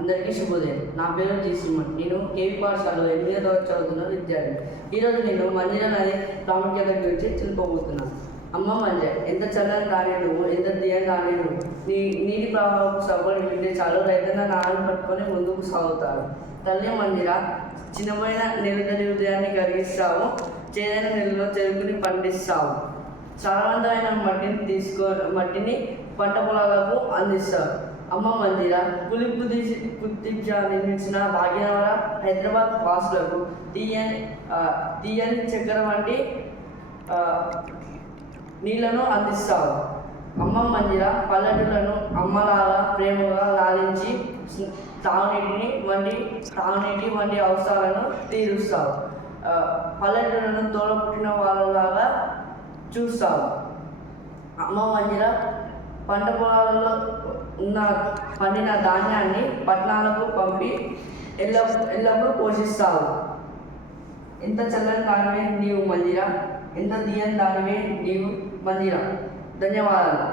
అందరికీ శుభోదయం. నా పేరు జి శ్రీమన్. నేను కేవీ పాఠశాలలో 8వ తరగతి చదువుతున్న విద్యార్థి. ఈరోజు నేను మంజీరా నది ప్రాముఖ్యత గురించి తెలుపబోతున్నాను. అమ్మ మంజ, ఎంత చల్లని దాని నువ్వు, ఎంత తీయని దాని నువ్వు. నీటి ప్రవాహం సవ్వడి వింటే చాలు రైతన్న నాలుగు పట్టుకొని ముందుకు సాగుతారు. తల్లి మంజీరా, చిన్నమైన నిరుదలి హృదయాన్ని కరిగిస్తావు, చేదైన నెలలో చెరుకుని పండిస్తావు. సారవంతమైన మట్టిని పంట పొలాలకు అందిస్తారు. అమ్మ మంజీరా, పులింపు నిర్మించిన భాగ్యనగర హైదరాబాద్ వాసులకు తీయని చక్కెర వంటి నీళ్లను అందిస్తావు. అమ్మ మంజీరా, పల్లెటూళ్లను అమ్మలాగా ప్రేమగా లాలించి తాగునీటి వంటి అవసరాలను తీరుస్తావు. పల్లెటూళ్లను తోడ పుట్టిన వాళ్ళలాగా చూస్తావు. అమ్మ మంజీరా, పంట పొలాలలో పండిన ధాన్యాన్ని పట్టణాలకు పంపి ఎల్లప్పుడూ పోషిస్తావు. ఎంత చల్లని దానివే నీవు మంజీరా, ఎంత తీయని దానివే నీవు మంజీరా. ధన్యవాదాలు.